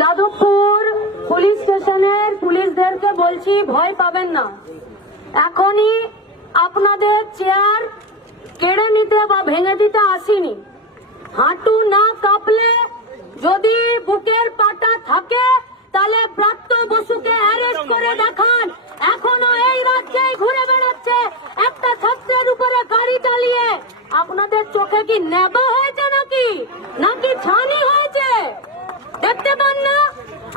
Jadavpur police স্টেশনের পুলিশদেরকে বলছি, ভয় পাবেন না। এখনই আপনাদের চেয়ার কেড়ে নিতে বা ভেঙে দিতে আসিনি। হাঁটু না কাঁপলে যদি বুকের পাটা থাকে, তাহলে প্রাপ্ত বসুকে অ্যারেস্ট করে দেখান। এখনও এই রাজ্যেই ঘুরে বেড়াচ্ছে একটা ছাত্রের উপরে গাড়ি চালিয়ে। আপনাদের চোখে কি নেবা হয়েছে নাকি? নাকি ছানি দেখতে পান না?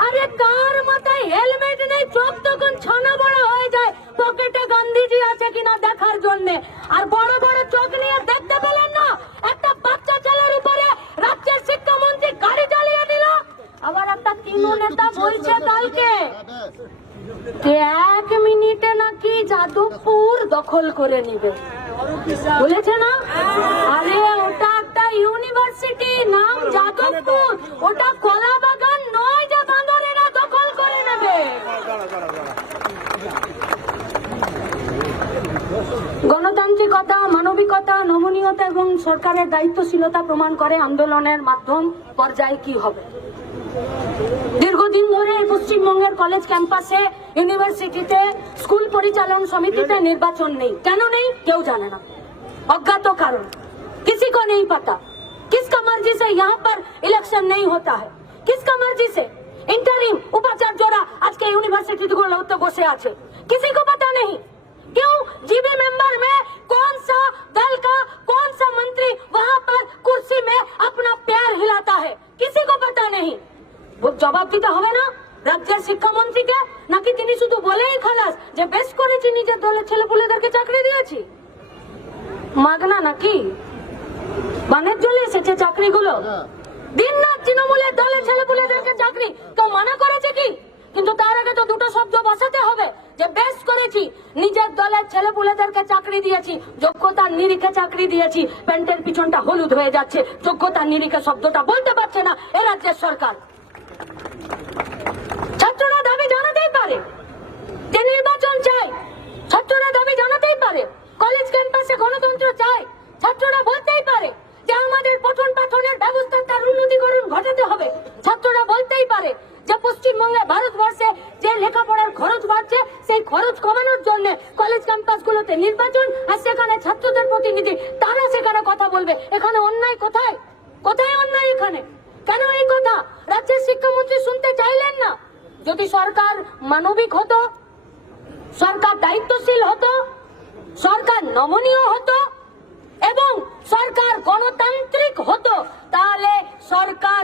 আরে কার মাথায় হেলমেট নেই? চোখ তখন ছানা বড় হয়ে যায়। পকেটে গান্ধীজি আছে কিনা দেখার জন্য। আর বড় বড় চোখ নিয়ে দেখতে পেলেন না? একটা বাচ্চা ছেলের উপরে রাজ্যের শিক্ষামন্ত্রী গাড়ি চালিয়ে দিল। আবার একটা তিনু নেতা বলছে কালকে। এক মিনিটে নাকি যাদবপুর দখল করে নিবে? বলেছে না আরে ওটা একটা ইউনিভার্সিটি নাম যাদবপুর ওটা কলা বাগান নয় যে বান্দরেরা দখল করে নেবে গণতান্ত্রিকতা মানবিকতা নমনীয়তা এবং সরকারের দায়িত্বশীলতা প্রমাণ করে আন্দোলনের মাধ্যম পর্যায়ে কি হবে দীর্ঘদিন ধরে এই পশ্চিমবঙ্গের কলেজ ক্যাম্পাসে ইউনিভার্সিটিতে স্কুল পরিচালন সমিতিতে নির্বাচন নেই কেন নেই কেউ জানে না অজ্ঞাত কারণ किसी को नहीं पता किसका मर्जी से यहाँ पर इलेक्शन नहीं होता है किसका मर्जी से इंटरिम उपाचार्यरा आज के यूनिवर्सिटी गुलोते बसे আছে किसी को पता नहीं क्यों जीबी मेंबर में कौन सा दल का कौन सा मंत्री वहाँ पर कुर्सी में अपना पैर हिलाता है किसी को पता नहीं वो জবাব দিতে হবে না রাজ্যের শিক্ষামন্ত্রীকে নাকি তিনি শুধু বলেই খালাস যে বেশ করেছি নিজের দলের ছেলেপুলেদেরকে চাকরি দিয়েছি মাগনা নাকি বানের চলে এসেছে চাকরিগুলো দিন রাত তৃণমূলের দলের ছেলেপুলেদেরকে চাকরি কেউ মানা করেছে করেছি নিজের দলের ছেলে পুলেদেরকে চাকরি দিয়েছি। যোগ্যতার নিরিখে চাকরি দিয়েছি। প্যান্টের পিছনটা হলুদ হয়ে যাচ্ছে। যোগ্যতার নিরিখে শব্দটা বলতে পারছে না এ রাজ্যের সরকার। ছাত্ররা দাবি জানাতেই পারে। যে নির্বাচন চাই, ছাত্ররা দাবি জানাতেই পারে। কলেজ ক্যাম্পাসে গণতন্ত্র চাই ছাত্ররা বলতেই পারে যে আমাদের পঠন পাঠনের ব্যবস্থা তার উন্নতিকরণ ঘটাতে হবে ছাত্ররা বলতেই পারে যে পশ্চিমবঙ্গে ভারতবর্ষে যে লেখাপড়ার খরচ বাড়ছে সেই খরচ কমানোর জন্য কলেজ ক্যাম্পাসগুলোতে নির্বাচন আর সেখানে ছাত্রদের প্রতিনিধি, তারা সেখানে কথা বলবে। এখানে অন্যায় কোথায়? কোথায় অন্যায় এখানে? কেন এই কথা? রাজ্যের শিক্ষামন্ত্রী শুনতে চাইলেন না। যদি সরকার মানবিক হতো, সরকার দায়িত্বশীল হতো, সরকার নমনীয় হতো, এবং সরকার গণতান্ত্রিক হতো তাহলে সরকার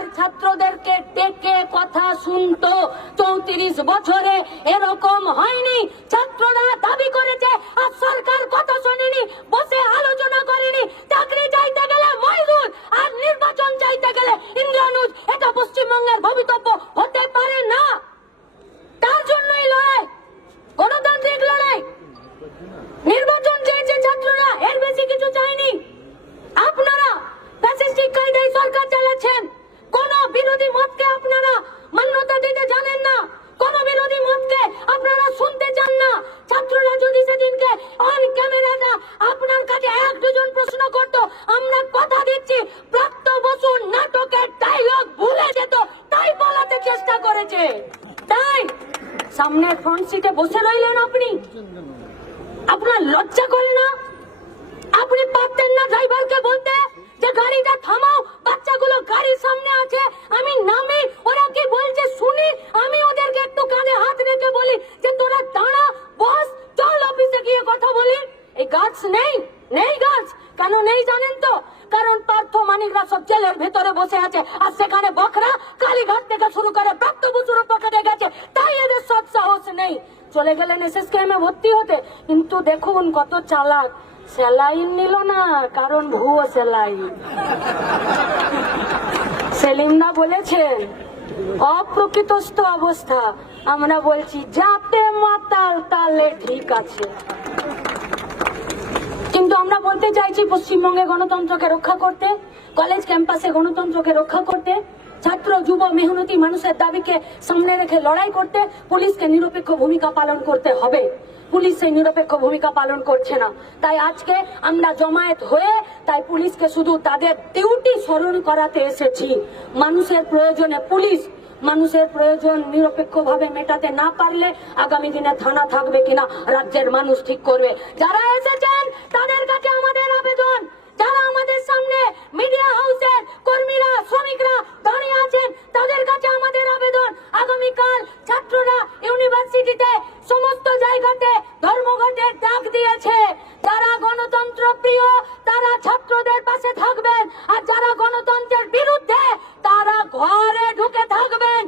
ছাত্রদেরকে কথা শুনতো। চৌত্রিশ বছরে এরকম হয়নি। ছাত্ররা দাবি করেছে আর সরকার কথা শোনেনি বসে আলোচনা করেনি চাকরি চাইতে গেলে মজদুর আর নির্বাচন চাইতে গেলে ইন্দ্রানুজ এটা পশ্চিমবঙ্গের ভবিতব্য হতে পারে না তার জন্যই লড়াই গণতান্ত্রিক লড়াই নির্বাচন চেয়েছে ছাত্ররা এর বেশি কিছু চাইনি আপনারা ফ্যাসিস্টিক কায়দায় সরকার চালাচ্ছেন কোন বিরোধী মতকে আপনারা মান্যতা দিতে জানেন না কোন বিরোধী মতকে আপনারা শুনতে চান না ছাত্ররা যদি সেদিনকে অন ক্যামেরাটা আপনার কাছে এক দুজন প্রশ্ন করত আমরা কথা দিচ্ছি প্রাপ্ত বসু নাটকের ডায়লগ ভুলে যেত তাই বলাতে চেষ্টা করেছে তাই সামনে ফ্রন্ট সিটে বসে রইলেন আপনি। আপনার লজ্জা করে না? আপনি পারতেন না ড্রাইভারকে বলতে যে, গাড়িটা থামাও, বাচ্চাগুলো গাড়ির সামনে আছে, আমি নামি, ওরা কি বলছে শুনি, আমি ওদেরকে একটু কাঁধে হাত রেখে বলি যে, তোরা দাঁড়া, বস, চল অফিসে গিয়ে কথা বলি। এই গাছ নেই নেই গাছ কেন নেই জানেন তো? কারণ পার্থ মানিকরা সব জেলের ভেতরে বসে আছে, আর সেখানে বকরা কালীঘাট থেকে শুরু করে প্রাপ্ত বছর পকেটে গেছে। নেই। চলে গেলেন এসএস কেমে ভর্তি হতে। কিন্তু দেখুন কত চালাক। স্যালাইন নিল না, কারণ ভুয়ো স্যালাইন সেলিমদা বলেছেন, অপ্রকৃতস্থ অবস্থা। আমরা বলছি, যাতে মাতাল তালে ঠিক আছে। কিন্তু আমরা বলতে চাইছি পশ্চিমবঙ্গে গণতন্ত্রকে রক্ষা করতে, কলেজ ক্যাম্পাসে গণতন্ত্রকে রক্ষা করতে। ছাত্র, যুব, মেহনতি মানুষের দাবিকে সামনে রেখে লড়াই করতে পুলিশকে নিরপেক্ষ ভূমিকা পালন করতে হবে। পুলিশ সেই নিরপেক্ষ ভূমিকা পালন করছে না। তাই আজকে আমরা জমায়েত হয়ে তাই পুলিশকে শুধু তাদের ডিউটি স্মরণ করাতে এসেছি। মানুষের প্রয়োজনে পুলিশ, মানুষের প্রয়োজন নিরপেক্ষভাবে মেটাতে না পারলে আগামী দিনে থানা থাকবে কিনা, রাজ্যের মানুষ ঠিক করবে। যারা এসেছেন, তাদের কাছে আমাদের আবেদন। ধর্মঘটের ডাক দিয়েছে। যারা গণতন্ত্র প্রিয়, তারা ছাত্রদের পাশে থাকবেন। আর যারা গণতন্ত্রের বিরুদ্ধে, তারা ঘরে ঢুকে থাকবেন।